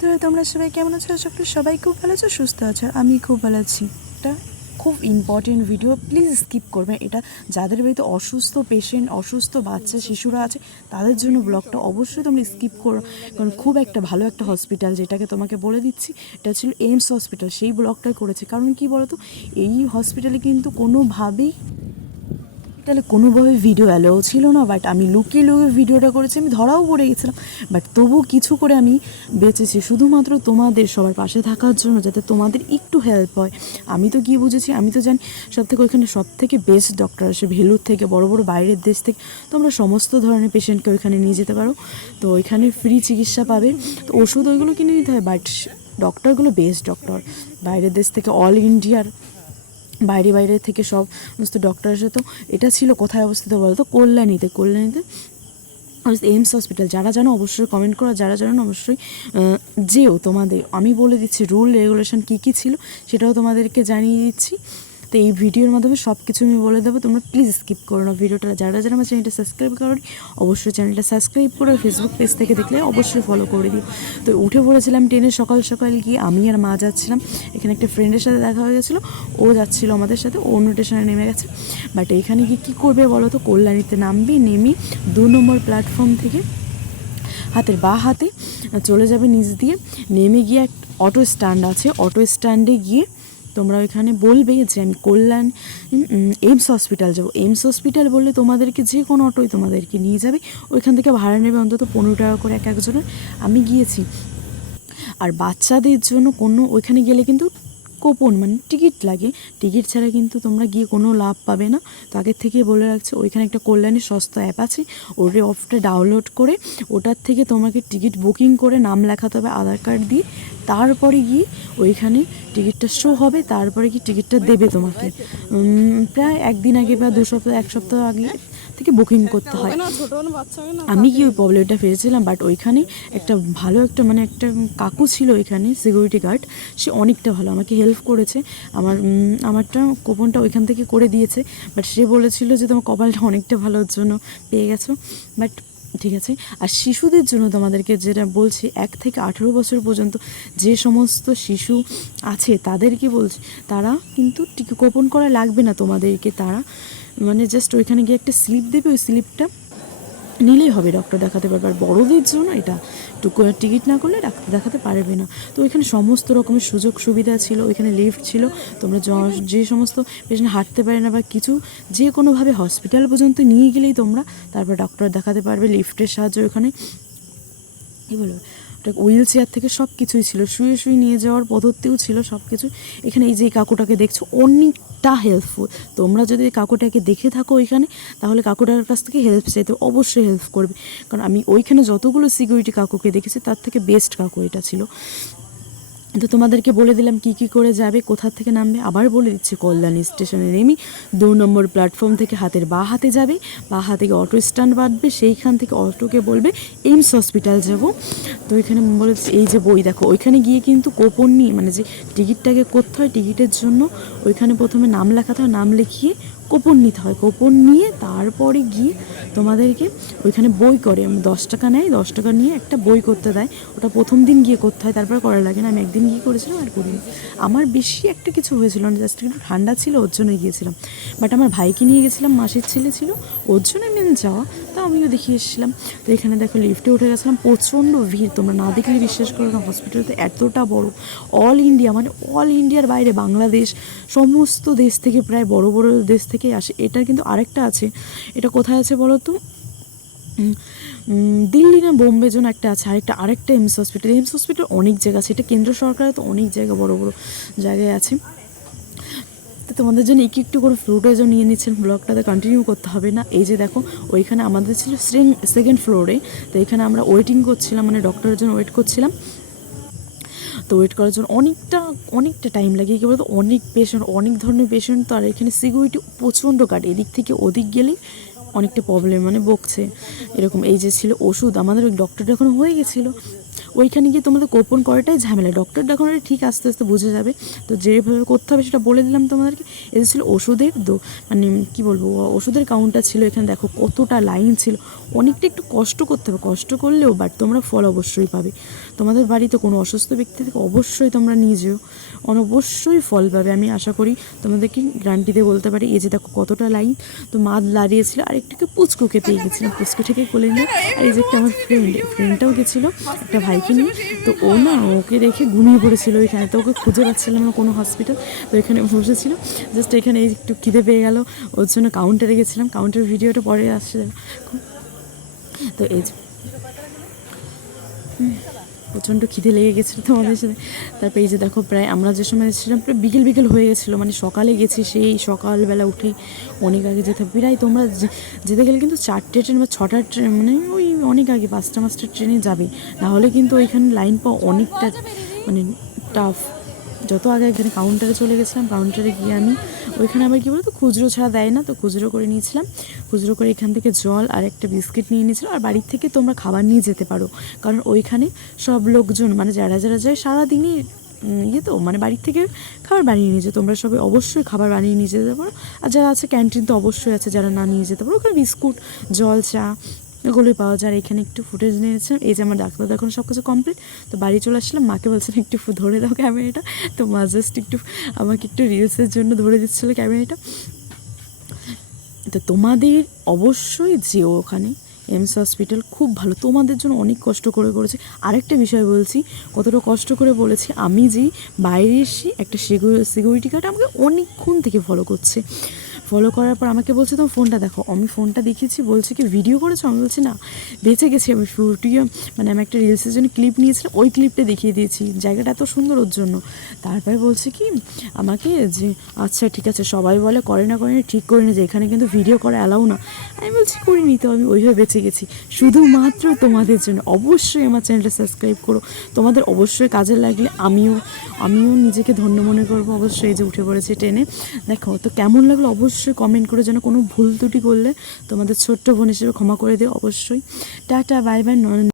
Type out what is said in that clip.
বন্ধুরা, তোমরা সবাই কেমন আছো? আশা করি সবাই খুব ভালো আছো, সুস্থ আছো, আমি খুব ভালো আছি। এটা খুব ইম্পর্টেন্ট ভিডিও প্লিজ স্কিপ করবে। এটা যাদের বাড়িতে অসুস্থ পেশেন্ট অসুস্থ বাচ্চা, শিশুরা আছে, তাদের জন্য ব্লগটা অবশ্যই তোমরা স্কিপ করো। কারণ খুব একটা ভালো একটা হসপিটাল যেটাকে তোমাকে বলে দিচ্ছি, এটা ছিল এইমস হসপিটাল সেই ব্লগটাই করেছে। কারণ কি বলতো? এই হসপিটালে কিন্তু কোনোভাবেই তাহলে কোনোভাবে ভিডিও অ্যালাও ছিল না বাট আমি লুকিয়ে লুকিয়ে ভিডিওটা করেছি, আমি ধরাও পড়ে গেছিলাম। বাট তবু কিছু করে আমি বেঁচেছি, শুধুমাত্র তোমাদের সবার পাশে থাকার জন্য, যাতে তোমাদের একটু হেল্প হয়। আমি তো কি বুঝেছি, আমি তো জানি সব থেকে ওইখানে সব থেকে বেস্ট ডক্টর আসে, ভেলুর থেকে, বড় বড় বাইরের দেশ থেকে। তোমরা সমস্ত ধরনের পেশেন্টকে ওইখানে নিয়ে যেতে পারো। তো ওইখানে ফ্রি চিকিৎসা পাবে। তো ওষুধ ওইগুলো কিনে নিতে হয় বাট ডক্টরগুলো বেস্ট ডক্টর বাইরের দেশ থেকে অল ইন্ডিয়ার বাইরে বাইরে থেকে সব সমস্ত ডক্টর আসে। তো এটা ছিল কোথায় অবস্থিত বলতো? কল্যাণীতে। কল্যাণীতে এইমস হসপিটাল যারা জানো অবশ্যই কমেন্ট করো, যারা জানো অবশ্যই যেও তোমাদের। আমি বলে দিচ্ছি রুল রেগুলেশন কী কী ছিল সেটাও তোমাদেরকে জানিয়ে দিচ্ছি। তো এই ভিডিওর মাধ্যমে সব কিছু আমি বলে দেবো। তোমরা প্লিজ স্কিপ করো না ভিডিওটা। যারা যারা আমার চ্যানেলটা সাবস্ক্রাইব করো অবশ্যই চ্যানেলটা সাবস্ক্রাইব করে ফেসবুক পেজ থেকে দেখলে অবশ্যই ফলো করে দিই তো উঠে পড়েছিলাম ট্রেনে সকাল সকাল গিয়ে আমি আর মা যাচ্ছিলাম। এখানে একটা ফ্রেন্ডের সাথে দেখা হয়ে গেছিল। ও যাচ্ছিল আমাদের সাথে, ও অন্য স্টেশনে নেমে গেছে। বাট এইখানে গিয়ে কী করবে বলো তো? কল্যাণীতে নামবি, নেমি দু নম্বর প্ল্যাটফর্ম থেকে হাতের বা হাতে চলে যাবে নিচ দিয়ে। নেমে গিয়ে অটো স্ট্যান্ড আছে। অটো স্ট্যান্ডে গিয়ে তোমরা ওইখানে বলবে যে আমি কল্যাণ এইমস হসপিটাল যাব। এইমস হসপিটাল বললে তোমাদেরকে যে কোনো অটোই তোমাদেরকে নিয়ে যাবে। ওইখান থেকে ভাড়া নেবে অন্তত পনেরো টাকা করে এক একজনের। আমি গিয়েছি। আর বাচ্চাদের জন্য কোনো, ওইখানে গেলে কিন্তু কোপন মানে টিকিট লাগে। টিকিট ছাড়া কিন্তু তোমরা গিয়ে কোনো লাভ পাবে না। তো আগের থেকে বলে রাখছে, ওইখানে একটা কল্যাণী সস্তা অ্যাপ আছে। ওটা অফটা ডাউনলোড করে ওটার থেকে তোমাকে টিকিট বুকিং করে নাম লেখাতে হবে, আধার কার্ড দিয়ে। তারপরে গিয়ে ওইখানে টিকিটটা শো হবে, তারপরে কি টিকিটটা দেবে তোমাকে। প্রায় একদিন আগে বা দু সপ্তাহ, এক সপ্তাহ আগে থেকে বুকিং করতে হয়। আমি কি ওই প্রবলেমটা ফেসেছিলাম বাট ওইখানে একটা ভালো একটা মানে একটা কাকু ছিল ওইখানে সিকিউরিটি গার্ড সে অনেকটা ভালো, আমাকে হেল্প করেছে। আমার আমারটা কোপনটা ওইখান থেকে করে দিয়েছে বাট সে বলেছিল যে তোমার কপালটা অনেকটা ভালোর জন্য পেয়ে গেছো। বাট ঠিক আছে? আর শিশুদের জন্য তোমাদেরকে যেটা বলছি, এক থেকে আঠেরো বছর পর্যন্ত যে সমস্ত শিশু আছে তাদেরকে বলছি, তারা কিন্তু টিকা, গোপন করা লাগবে না তোমাদেরকে। তারা মানে জাস্ট ওইখানে গিয়ে একটা স্লিপ দেবে, ওই স্লিপটা নিলেই হবে ডক্টর দেখাতে পারবে। আর বড়দের জন্য এটা টুকু টিকিট না করলে ডাক্তার দেখাতে পারবে না। তো ওইখানে সমস্ত রকমের সুযোগ সুবিধা ছিল, ওইখানে লিফট ছিল। তোমরা য- সমস্ত পেশেন্ট হাঁটতে পারে না বা কিছু, যে কোনোভাবে হসপিটাল পর্যন্ত নিয়ে গেলেই তোমরা তারপর ডক্টর দেখাতে পারবে লিফটের সাহায্যে ওখানে। কী বলব? হুইল চেয়ার থেকে সব কিছুই ছিল। শুয়ে শুয়ে নিয়ে যাওয়ার পদ্ধতিও ছিল সব কিছু এখানে এই যে কাকুটাকে দেখছ, অনেকটা হেল্পফুল তোমরা যদি কাকুটাকে দেখে থাকো ওইখানে, তাহলে কাকুটার কাছ থেকে হেল্প চাইতে অবশ্যই হেল্প করবে। কারণ আমি ওইখানে যতগুলো সিকিউরিটি কাকুকে দেখেছি, তার থেকে বেস্ট কাকু এটা ছিল। তো তোমাদেরকে বলে দিলাম কি কি করে যাবে, কোথা থেকে নামবে। আবার বলে দিচ্ছি, কল্যাণী স্টেশনে নেমে দু নম্বর প্ল্যাটফর্ম থেকে হাতের বা হাতে যাবে, বা হাতে অটো স্ট্যান্ড বাঁধবে, সেইখান থেকে অটোকে বলবে, এইমস হসপিটাল যাব। তো এখানে বলে এই যে বই দেখো, ওইখানে গিয়ে কিন্তু কোপন নিয়ে মানে যে টিকিটটাকে করতে হয় টিকিটের জন্য, ওইখানে প্রথমে নাম লেখাতে হয়, নাম লিখিয়ে কোপন নিতে হয়। কোপন নিয়ে তারপরে গিয়ে তোমাদেরকে ওইখানে বই করে। দশ টাকা নেয়, দশ টাকা নিয়ে একটা বই করতে দেয়। ওটা প্রথম দিন গিয়ে করতে হয়, তারপর করা লাগে না। আমি একদিন গিয়ে করেছিলাম আর করিনি। আমার বেশি একটা কিছু হয়েছিল না জাস্ট একটু ঠান্ডা ছিল, ওর জন্য গিয়েছিলাম। বাট আমার ভাইকে নিয়ে গেছিলাম, মাসির ছেলে ছিল, ওর জন্য আমি যাওয়া তা আমিও দেখিয়ে এসেছিলাম। তো এখানে দেখো লিফটে উঠে গেছিলাম। প্রচণ্ড ভিড়। তোমরা না দেখলে বিশ্বাস করো না হসপিটালটা এতটা বড়। অল ইন্ডিয়া মানে অল ইন্ডিয়ার বাইরে, বাংলাদেশ, সমস্ত দেশ থেকে প্রায় বড় বড় দেশ থেকে আসে। এটার কিন্তু আরেকটা আছে। এটা কোথায় আছে বলো তো? দিল্লি না বোম্বে জন্য একটা আছে। আরেকটা আরেকটা এমস হসপিটাল এমস হসপিটাল অনেক জায়গা আছে। এটা কেন্দ্র সরকারের তো অনেক জায়গা বড় বড় জায়গায় আছে। তো তোমাদের জন্য একটু একটু করে ফুটেজও নিয়ে নিচ্ছেন। ব্লগটাতে কন্টিনিউ করতে হবে না। এই যে দেখো, ওইখানে আমাদের ছিল সেকেন্ড ফ্লোরে তো এখানে আমরা ওয়েটিং করছিলাম মানে ডক্টরের জন্য ওয়েট করছিলাম। তো ওয়েট করার জন্য অনেকটা অনেকটা টাইম লাগে। কী বলতো? অনেক পেশেন্ট অনেক ধরনের পেশেন্ট তো আর এখানে সিকিউরিটি প্রচণ্ড কাটে এদিক থেকে ওদিক গেলেই অনেকটা প্রবলেম মানে বকছে। এরকম এই যে ছিল ওষুধ। আমাদের ওই ডক্টরটা এখন হয়ে গেছিল ওইখানে গিয়ে তোমাদের কোপন করাটাই ঝামেলা। ডক্টর দেখানোটা ঠিক আস্তে আস্তে বুঝে যাবে। তো যেভাবে করতে হবে সেটা বলে দিলাম তোমাদেরকে। এটা ছিল ওষুধের দো মানে কি বলব, ওষুধের কাউন্টার ছিল এখানে, দেখো কতটা লাইন ছিল। অনেকটা একটু কষ্ট করতে হবে। কষ্ট করলেও বাট তোমরা ফল অবশ্যই পাবে। তোমাদের বাড়িতে কোনো অসুস্থ ব্যক্তি থেকে অবশ্যই তোমরা নিয়ে যেও। অবশ্যই ফল পাবে, আমি আশা করি তোমাদেরকে গ্যারান্টিতে বলতে পারি। এই যে দেখো কতটা লাইন তো মাদ দাঁড়িয়েছিল, আর একটুকে পুচকুকে পেয়ে গেছিলাম। পুচকু থেকে কোলে নিয়ে, আর এই যে একটা আমার ফ্রেন্ড ফ্রেন্ডটাও গেছিল, একটা ভাইকে নিয়ে তো ও না, ওকে রেখে ঘুমিয়ে পড়েছিল ওইখানে তো ওকে খুঁজে পাচ্ছিলাম না কোনো হসপিটাল তো এখানে বসেছিল। জাস্ট এখানে এই একটু খিদে পেয়ে গেলো। ওর জন্য কাউন্টারে গেছিলাম। কাউন্টার ভিডিওটা পরে আসছিলাম তো এই যে। প্রচণ্ড খিদে লেগে গেছিল তোমাদের সাথে। তারপরে এই যে দেখো প্রায় আমরা যে সময় এসেছিলাম প্রায় বিকেল বিকেল হয়ে গেছিল মানে সকালে গেছি সেই সকালবেলা উঠে অনেক আগে যেতে হবে। প্রায় তোমরা যেতে গেলে কিন্তু চারটে ট্রেন বা ছটার ট্রেন মানে ওই অনেক আগে পাঁচটা পাঁচটা ট্রেনে যাবে। নাহলে কিন্তু ওইখানে লাইন পাওয়া অনেকটা মানে টাফ যত আগে এখানে কাউন্টারে চলে গেছিলাম কাউন্টারে গিয়ে আমি ওইখানে আবার কী বলতো, খুচরো ছাড়া দেয় না, তো খুচরো করে নিয়েছিলাম। খুচরো করে এখান থেকে জল আর একটা বিস্কিট নিয়ে নিয়েছিলাম। আর বাড়ির থেকে তোমরা খাবার নিয়ে যেতে পারো। কারণ ওইখানে সব লোকজন মানে যারা যারা যায়, সারাদিনই ইয়ে তো মানে বাড়ির থেকে খাবার বানিয়ে নিয়ে যেতে। তোমরা সবাই অবশ্যই খাবার বানিয়ে নিয়ে যেতে পারো। আর যারা আছে ক্যান্টিন তো অবশ্যই আছে, যারা না নিয়ে যেতে পারো, ওখানে বিস্কুট, জল, চা এগুলোই পাওয়া যায়। আর এখানে একটু ফুটেজ নিয়েছিলাম এই যে আমার ডাক্তার এখন সব কিছু কমপ্লিট তো বাড়ি চলে আসলাম। মাকে বলছিলাম, একটু ধরে দাও ক্যামেরাটা তো মা জাস্ট একটু আমাকে একটু রিলসের জন্য ধরে দিচ্ছিল ক্যামেরাটা তো তোমাদের অবশ্যই যেও ওখানে। এমস হসপিটাল খুব ভালো। তোমাদের জন্য অনেক কষ্ট করে করেছে। আরেকটা বিষয় বলছি, কতটা কষ্ট করে বলেছি। আমি যে বাইরে এসে একটা সিকিউরিটি গার্ড আমাকে অনেকক্ষণ থেকে ফলো করছে। ফলো করার পর আমাকে বলছে, তোমার ফোনটা দেখো। আমি ফোনটা দেখিয়েছি বলছে কি ভিডিও করেছ? আমি বলছি, না। বেঁচে গেছি আমি ভিডিও মানে আমি একটা রিলসের জন্য ক্লিপ নিয়েছিলাম, ওই ক্লিপটা দেখিয়ে দিয়েছি। জায়গাটা এত সুন্দর ওর জন্য। তারপরে বলছে কি, আমাকে যে আচ্ছা ঠিক আছে, সবাই বলে, করে না করে না, ঠিক করে না যে এখানে কিন্তু ভিডিও করা অ্যালাউ না। আমি বলছি করিনি তো আমি ওইভাবে বেঁচে গেছি। শুধুমাত্র তোমাদের জন্য, অবশ্যই আমার চ্যানেলটা সাবস্ক্রাইব করো। তোমাদের অবশ্যই কাজে লাগলে আমিও আমিও নিজেকে ধন্য মনে করব, অবশ্যই যে উঠে পড়েছে ট্রেনে। দেখো, তো কেমন লাগল? অবশ্যই কমেন্ট করে যেন কোনো ভুল ত্রুটি করলে তোমাদের ছোট্ট বোন হিসেবে ক্ষমা করে দিও অবশ্যই। Tata bye bye